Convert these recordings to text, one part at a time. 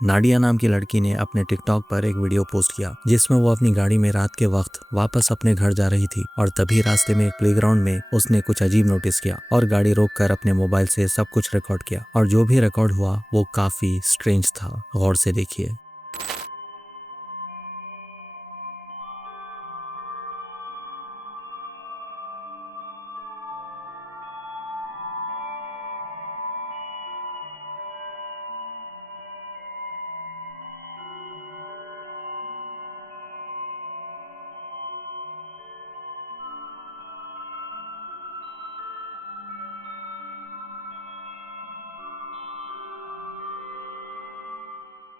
Nadia नाम की लड़की ने अपने टिकटॉक पर एक वीडियो पोस्ट किया जिसमें वो अपनी गाड़ी में रात के वक्त वापस अपने घर जा रही थी और तभी रास्ते में एक प्लेग्राउंड में उसने कुछ अजीब नोटिस किया और गाड़ी रोककर अपने मोबाइल से सब कुछ रिकॉर्ड किया और जो भी रिकॉर्ड हुआ वो काफी स्ट्रेंज था। गौर से देखिए।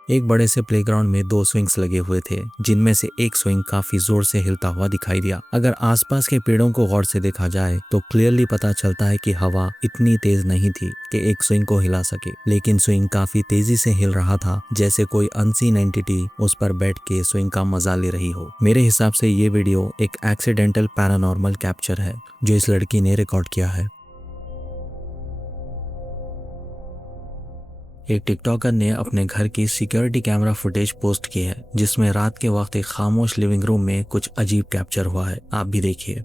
एक बड़े से प्लेग्राउंड में दो स्विंग्स लगे हुए थे जिनमें से एक स्विंग काफी जोर से हिलता हुआ दिखाई दिया। अगर आसपास के पेड़ों को गौर से देखा जाए तो क्लियरली पता चलता है कि हवा इतनी तेज नहीं थी कि एक स्विंग को हिला सके, लेकिन स्विंग काफी तेजी से हिल रहा था जैसे कोई अनसीन एंटिटी उस पर बैठ के स्विंग का मजा ले रही हो। मेरे हिसाब से ये वीडियो एक एक्सीडेंटल पैरानॉर्मल कैप्चर है जो इस लड़की ने रिकॉर्ड किया है। एक टिकटॉकर ने अपने घर की सिक्योरिटी कैमरा फुटेज पोस्ट की है जिसमें रात के वक्त एक खामोश लिविंग रूम में कुछ अजीब कैप्चर हुआ है। आप भी देखिए।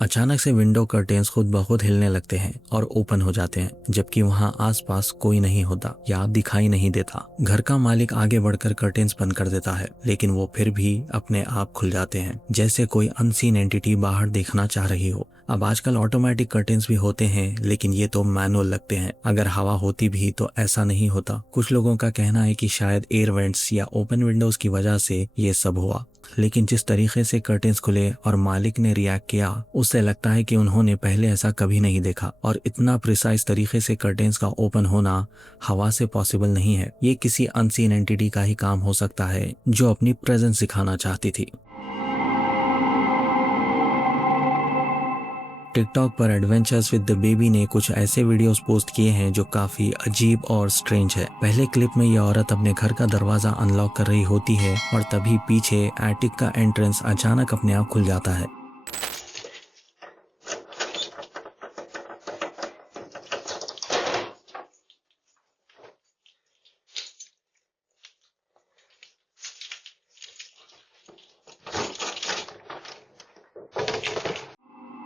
अचानक से विंडो कर्टेन्स खुद ब खुद हिलने लगते हैं और ओपन हो जाते हैं जबकि वहां आसपास कोई नहीं होता या दिखाई नहीं देता। घर का मालिक आगे बढ़कर कर्टेन्स बंद कर देता है लेकिन वो फिर भी अपने आप खुल जाते हैं जैसे कोई अनसीन एंटिटी बाहर देखना चाह रही हो। अब आजकल ऑटोमेटिक कर्टेन्स भी होते हैं लेकिन ये तो मैनुअल लगते हैं। अगर हवा होती भी तो ऐसा नहीं होता। कुछ लोगों का कहना है कि शायद एयर वेंट्स या ओपन विंडोज की वजह से ये सब हुआ, लेकिन जिस तरीके से कर्टेन्स खुले और मालिक ने रिएक्ट किया उससे लगता है कि उन्होंने पहले ऐसा कभी नहीं देखा और इतना प्रिसाइज तरीके से कर्टेन्स का ओपन होना हवा से पॉसिबल नहीं है। ये किसी अनसीन एंटिटी का ही काम हो सकता है जो अपनी प्रेजेंस दिखाना चाहती थी। टिकटॉक पर एडवेंचर्स विद द बेबी ने कुछ ऐसे वीडियोस पोस्ट किए हैं जो काफी अजीब और स्ट्रेंज है। पहले क्लिप में ये औरत अपने घर का दरवाजा अनलॉक कर रही होती है और तभी पीछे एटिक का एंट्रेंस अचानक अपने आप खुल जाता है।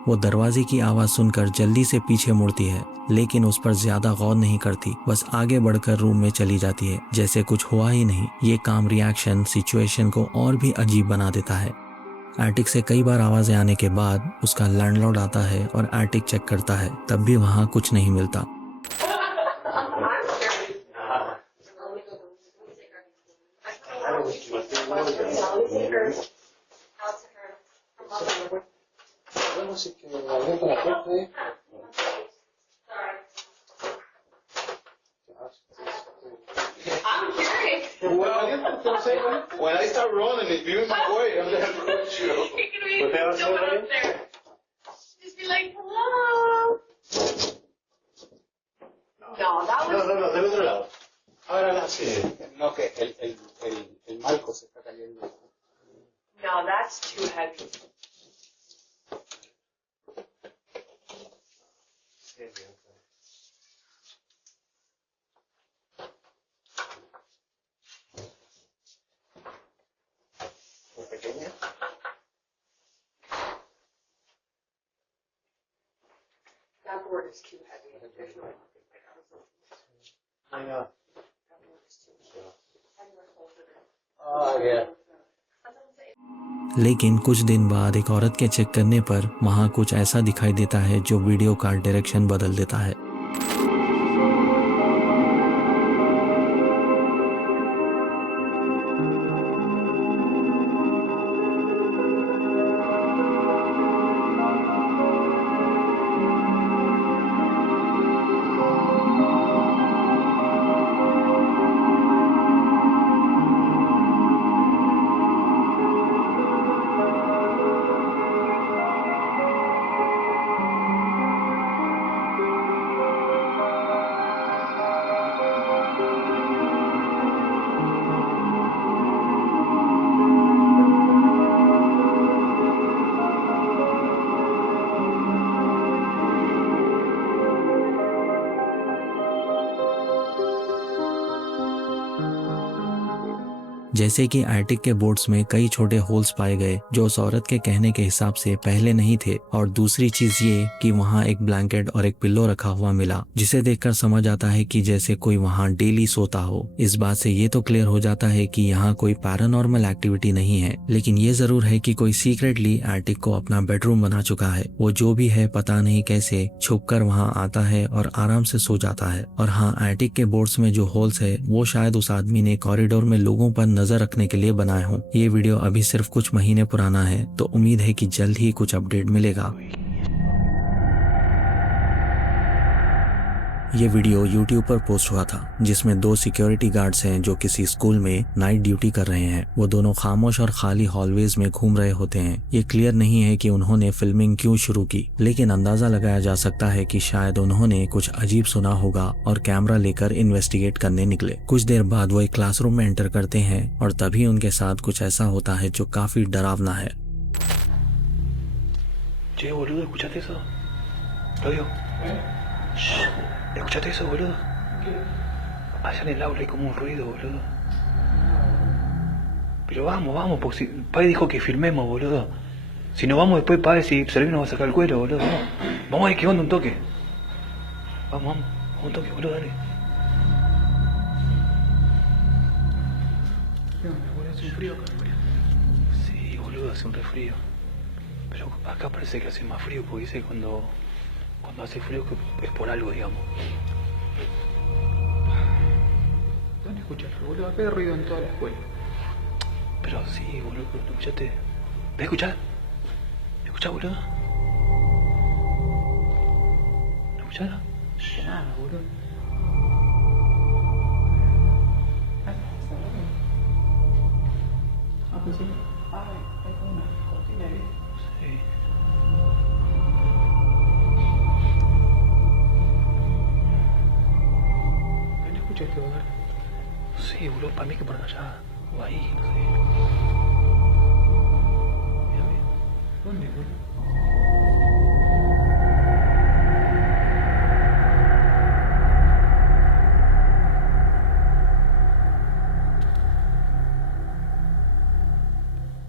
वो दरवाजे की आवाज सुनकर जल्दी से पीछे मुड़ती है लेकिन उस पर ज्यादा गौर नहीं करती, बस आगे बढ़कर रूम में चली जाती है जैसे कुछ हुआ ही नहीं। ये काम रिएक्शन सिचुएशन को और भी अजीब बना देता है। एटिक से कई बार आवाजें आने के बाद उसका लैंडलॉर्ड आता है और एटिक चेक करता है, तब भी वहाँ कुछ नहीं मिलता। When I start running, if you move away, I'm gonna have to catch you. Someone up there. Just be like, hello. No, that was. No, del otro lado. Ahora sí. No, que el marco se está cayendo. No, that's too heavy. That board is too heavy. There's no way. I know. That board is too heavy. I'm gonna hold it. Oh, yeah. लेकिन कुछ दिन बाद एक औरत के check करने पर वहाँ कुछ ऐसा दिखाई देता है जो वीडियो का डायरेक्शन बदल देता है। जैसे कि एटिक के बोर्ड्स में कई छोटे होल्स पाए गए जो उस औरत के कहने के हिसाब से पहले नहीं थे, और दूसरी चीज ये कि वहाँ एक ब्लैंकेट और एक पिल्लो रखा हुआ मिला, जिसे देखकर समझ आता है कि जैसे कोई वहाँ डेली सोता हो। इस बात से ये तो क्लियर हो जाता है कि यहाँ कोई पैरानॉर्मल एक्टिविटी नहीं है, लेकिन ये जरूर है कि कोई सीक्रेटली एटिक को अपना बेडरूम बना चुका है। वो जो भी है पता नहीं कैसे छुपकर वहाँ आता है और आराम से सो जाता है। और हाँ, एटिक के बोर्ड्स में जो होल्स है वो शायद उस आदमी ने कॉरिडोर में लोगों पर नजर रखने के लिए बनाए हों। ये वीडियो अभी सिर्फ कुछ महीने पुराना है, तो उम्मीद है कि जल्द ही कुछ अपडेट मिलेगा। ये वीडियो YouTube पर पोस्ट हुआ था, जिसमें 2 सिक्योरिटी गार्ड्स हैं जो किसी स्कूल में नाइट ड्यूटी कर रहे हैं। वो दोनों खामोश और खाली हॉलवेज में घूम रहे होते हैं। ये क्लियर नहीं है कि उन्होंने फिल्मिंग क्यों शुरू की, लेकिन अंदाजा लगाया जा सकता है कि शायद उन्होंने कुछ अजीब सुना होगा और कैमरा लेकर इन्वेस्टिगेट करने निकले। कुछ देर बाद वो एक क्लासरूम में एंटर करते हैं और तभी उनके साथ कुछ ऐसा होता है जो काफी डरावना है। ¿Escuchaste eso, boludo? ¿Qué? Allá en el aula hay como un ruido, boludo. Pero vamos, porque si Pai dijo que filmemos, boludo. Si nos vamos después, Pai, si Servino nos va a sacar el cuero, boludo. Vamos a ver qué onda, un toque. Vamos, un toque, boludo, dale. ¿Qué onda, boludo? ¿Hace un frío acá? Sí, boludo, hace un re frío. Pero acá parece que hace más frío, porque dice cuando hace frío que es por algo, digamos. ¿Dónde escuchas, boludo? Acá hay ruido en toda la escuela. Pero sí, boludo, ¿lo escuchaste? ¿Ves escuchar? ¿Me escuchás, boludo? ¿Lo escuchás? Nada, boludo. Ah, pues sí. Ah, hay como una cortina ahí. Sí. ¿Escuchaste, boludo? Sí, boludo, para mí que por allá o ahí, no sé. Mira, mira. ¿Dónde, boludo?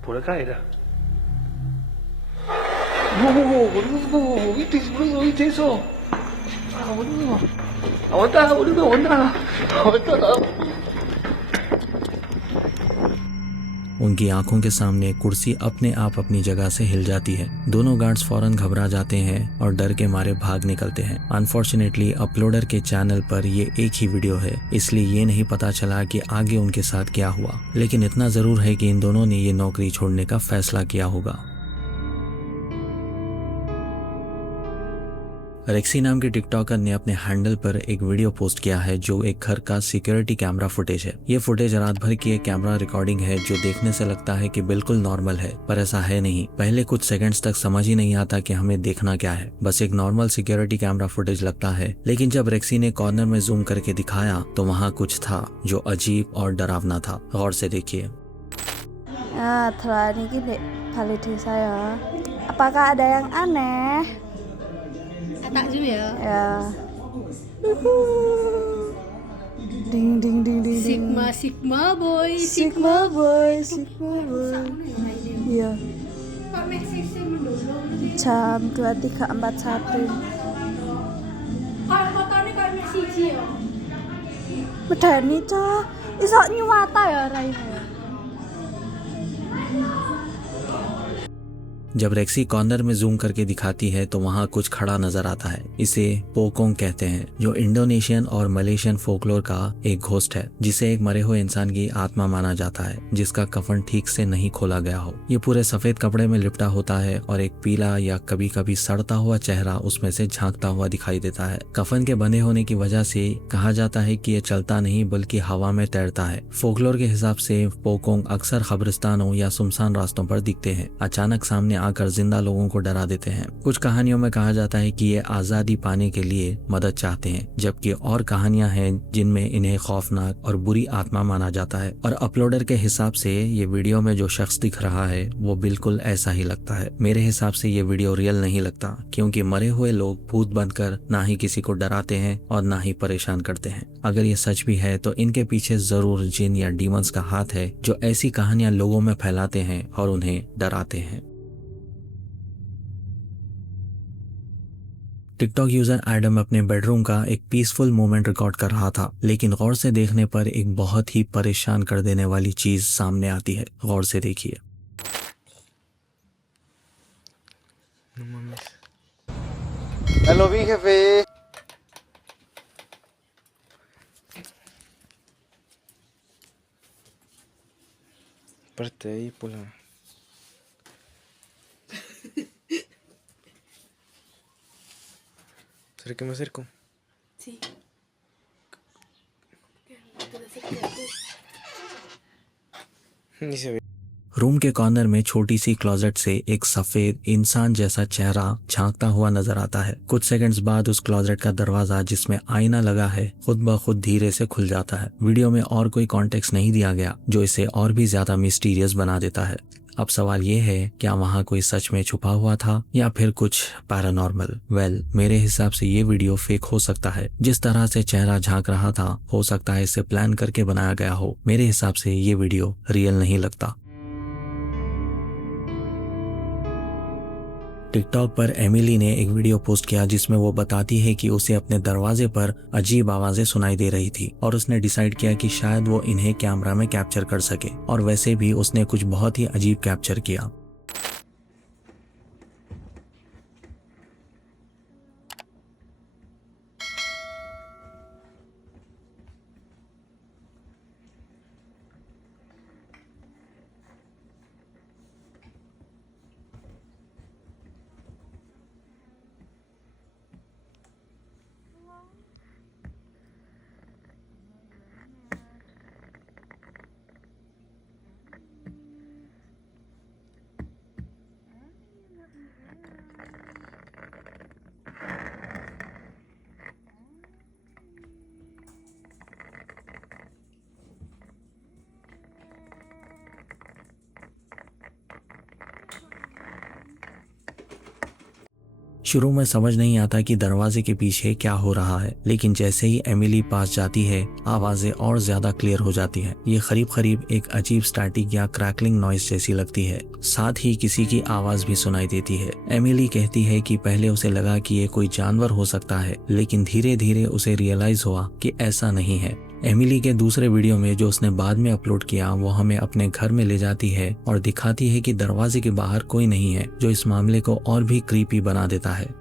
Por acá era. No, boludo, ¿viste eso? Ah, boludo. Aguantá, boludo, aguantá. उनकी आंखों के सामने कुर्सी अपने आप अपनी जगह से हिल जाती है। दोनों गार्ड्स फौरन घबरा जाते हैं और डर के मारे भाग निकलते हैं। अनफॉर्चुनेटली अपलोडर के चैनल पर ये एक ही वीडियो है, इसलिए ये नहीं पता चला कि आगे उनके साथ क्या हुआ, लेकिन इतना जरूर है कि इन दोनों ने ये नौकरी छोड़ने का फैसला किया होगा। रेक्सी नाम के टिकटॉकर ने अपने हैंडल पर एक वीडियो पोस्ट किया है जो एक घर का सिक्योरिटी कैमरा फुटेज है। ये फुटेज रात भर की एक कैमरा रिकॉर्डिंग है जो देखने से लगता है कि बिल्कुल नॉर्मल है, पर ऐसा है नहीं। पहले कुछ सेकंड्स तक समझ ही नहीं आता कि हमें देखना क्या है, बस एक नॉर्मल सिक्योरिटी कैमरा फुटेज लगता है। लेकिन जब रेक्सी ने कॉर्नर में जूम करके दिखाया तो वहाँ कुछ था जो अजीब और डरावना था। गौर से देखिए। Telah ini quality saya. Apakah ada yang aneh? Takjub ya. Ya. Ding ding ding ding. Sigma boy. Sigma boy. Iya. Pak Meksik dulu. Jam 23.41. Kalau fotonya kayak Meksik ya. Medeni cah. Iso nyuwata ya raine. जब रेक्सी corner में zoom करके दिखाती है तो वहाँ कुछ खड़ा नजर आता है। इसे पोकोंग कहते हैं, जो इंडोनेशियन और मलेशियन फोकलोर का एक घोस्ट है, जिसे एक मरे हुए इंसान की आत्मा माना जाता है जिसका कफन ठीक से नहीं खोला गया हो। ये पूरे सफेद कपड़े में लिपटा होता है और एक पीला या कभी कभी सड़ता हुआ चेहरा उसमें से झांकता हुआ दिखाई देता है। कफन के बंधे होने की वजह से कहा जाता है कि ये चलता नहीं बल्कि हवा में तैरता है। फोकलोर के हिसाब से पोकोंग अक्सर कब्रिस्तानों या सुनसान रास्तों पर दिखते हैं, अचानक सामने आकर जिंदा लोगों को डरा देते हैं। कुछ कहानियों में कहा जाता है कि ये आजादी पाने के लिए मदद चाहते हैं, जबकि और कहानियां हैं जिनमें इन्हें खौफनाक और बुरी आत्मा माना जाता है। और अपलोडर के हिसाब से ये वीडियो में जो शख्स दिख रहा है वो बिल्कुल ऐसा ही लगता है। मेरे हिसाब से ये वीडियो रियल नहीं लगता, क्योंकि मरे हुए लोग भूत बनकर ना ही किसी को डराते हैं और ना ही परेशान करते हैं। अगर ये सच भी है तो इनके पीछे जरूर जिन या डीमंस का हाथ है, जो ऐसी कहानियां लोगों में फैलाते हैं और उन्हें डराते हैं। टिकटॉक यूजर एडम अपने बेडरूम का एक पीसफुल मोमेंट रिकॉर्ड कर रहा था, लेकिन गौर से देखने पर एक बहुत ही परेशान कर देने वाली चीज सामने आती है। गौर से देखिए। Lo vi, jefe. Parte ahí por la... ¿Será que me acerco? Sí. Ni se ve. Room के कॉर्नर में छोटी सी क्लोजेट से एक सफेद इंसान जैसा चेहरा झांकता हुआ नजर आता है। कुछ सेकंड्स बाद उस क्लोजेट का दरवाजा, जिसमें आईना लगा है, खुद ब खुद धीरे से खुल जाता है। वीडियो में और कोई कॉन्टेक्स्ट नहीं दिया गया, जो इसे और भी ज्यादा मिस्टीरियस बना देता है। अब सवाल ये है, क्या वहाँ कोई सच में छुपा हुआ था या फिर कुछ पैरानॉर्मल? मेरे हिसाब से ये वीडियो फेक हो सकता है। जिस तरह से चेहरा झांक रहा था, हो सकता है इसे प्लान करके बनाया गया हो। मेरे हिसाब से ये वीडियो रियल नहीं लगता। टिकटॉक पर एमिली ने एक वीडियो पोस्ट किया जिसमें वो बताती है कि उसे अपने दरवाजे पर अजीब आवाजें सुनाई दे रही थी और उसने डिसाइड किया कि शायद वो इन्हें कैमरा में कैप्चर कर सके, और वैसे भी उसने कुछ बहुत ही अजीब कैप्चर किया। शुरू में समझ नहीं आता कि दरवाजे के पीछे क्या हो रहा है, लेकिन जैसे ही एमिली पास जाती है, आवाजें और ज्यादा क्लियर हो जाती हैं। ये करीब करीब एक अजीब स्टैटिक या क्रैकलिंग नॉइस जैसी लगती है। साथ ही किसी की आवाज भी सुनाई देती है। एमिली कहती है कि पहले उसे लगा कि ये कोई जानवर हो सकता है, लेकिन धीरे धीरे उसे रियलाइज हुआ कि ऐसा नहीं है। एमिली के दूसरे वीडियो में जो उसने बाद में अपलोड किया वो हमें अपने घर में ले जाती है और दिखाती है कि दरवाजे के बाहर कोई नहीं है, जो इस मामले को और भी क्रीपी बना देता है।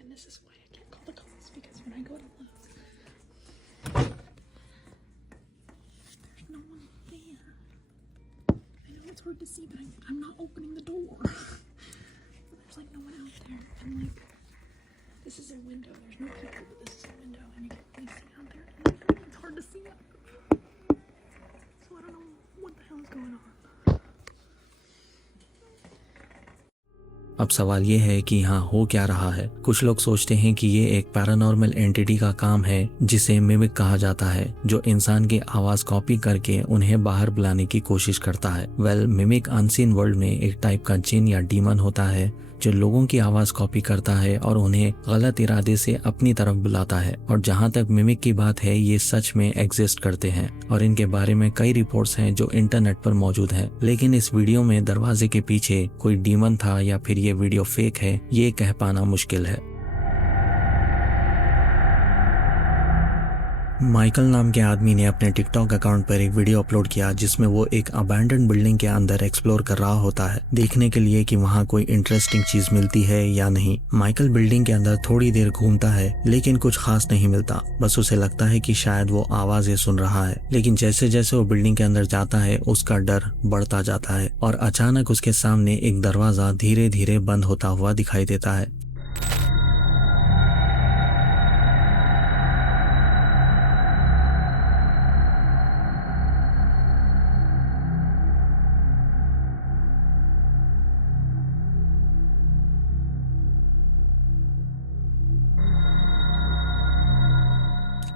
And this is why I can't call the cops, because when I go to look, there's no one there. I know it's hard to see, but I'm not opening the door. There's like no one out there, and like this is a window. There's no people, but this is a window, and you can really see out there. It's hard to see out. So I don't know what the hell is going on. अब सवाल ये है कि यहाँ हो क्या रहा है। कुछ लोग सोचते हैं कि ये एक पैरानॉर्मल एंटिटी का काम है जिसे मिमिक कहा जाता है, जो इंसान की आवाज कॉपी करके उन्हें बाहर बुलाने की कोशिश करता है। वेल, मिमिक अनसीन वर्ल्ड में एक टाइप का जिन या डीमन होता है जो लोगों की आवाज कॉपी करता है और उन्हें गलत इरादे से अपनी तरफ बुलाता है। और जहाँ तक मिमिक की बात है, ये सच में एग्जिस्ट करते हैं और इनके बारे में कई रिपोर्ट्स हैं जो इंटरनेट पर मौजूद हैं। लेकिन इस वीडियो में दरवाजे के पीछे कोई डीमन था या फिर ये वीडियो फेक है, ये कह पाना मुश्किल है। माइकल नाम के आदमी ने अपने टिकटॉक अकाउंट पर एक वीडियो अपलोड किया जिसमें वो एक अबैंडन बिल्डिंग के अंदर एक्सप्लोर कर रहा होता है, देखने के लिए कि वहाँ कोई इंटरेस्टिंग चीज मिलती है या नहीं। माइकल बिल्डिंग के अंदर थोड़ी देर घूमता है लेकिन कुछ खास नहीं मिलता। बस उसे लगता है कि शायद वो आवाजें सुन रहा है, लेकिन जैसे जैसे वो बिल्डिंग के अंदर जाता है उसका डर बढ़ता जाता है और अचानक उसके सामने एक दरवाजा धीरे धीरे बंद होता हुआ दिखाई देता है।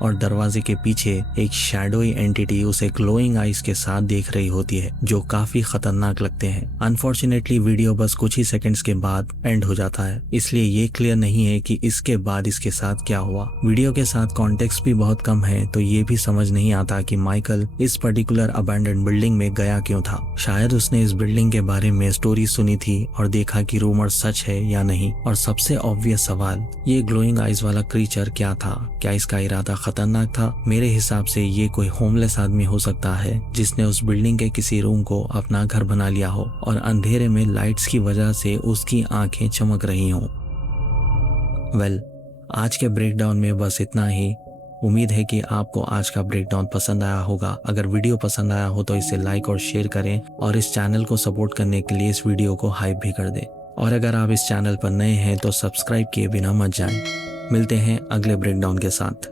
और दरवाजे के पीछे एक शैडोई एंटिटी उसे ग्लोइंग आइज के साथ देख रही होती है, जो काफी खतरनाक लगते हैं। अनफॉर्चुनेटली वीडियो बस कुछ ही सेकंड्स के बाद एंड हो जाता है, इसलिए ये क्लियर नहीं है कि इसके बाद इसके साथ क्या हुआ। वीडियो के साथ कॉन्टेक्स्ट भी बहुत कम है, तो ये भी समझ नहीं आता कि माइकल इस पर्टिकुलर अबैंडन बिल्डिंग में गया क्यों था। शायद उसने इस बिल्डिंग के बारे में स्टोरी सुनी थी और देखा कि रूमर सच है या नहीं। और सबसे ऑब्वियस सवाल, ये ग्लोइंग आइज वाला क्रीचर क्या था? क्या इसका इरादा खतरनाक था? मेरे हिसाब से ये कोई होमलेस आदमी हो सकता है जिसने उस बिल्डिंग के किसी रूम को अपना घर बना लिया हो और अंधेरे में लाइट्स की वजह से उसकी आंखें चमक रही हों। वेल, आज के ब्रेकडाउन में बस इतना ही। उम्मीद है कि आपको आज का ब्रेकडाउन पसंद आया होगा। अगर वीडियो पसंद आया हो तो इसे लाइक और शेयर करें और इस चैनल को सपोर्ट करने के लिए इस वीडियो को हाइप भी कर दें। और अगर आप इस चैनल पर नए हैं तो सब्सक्राइब किए बिना मत जाएं। मिलते हैं अगले ब्रेकडाउन के साथ।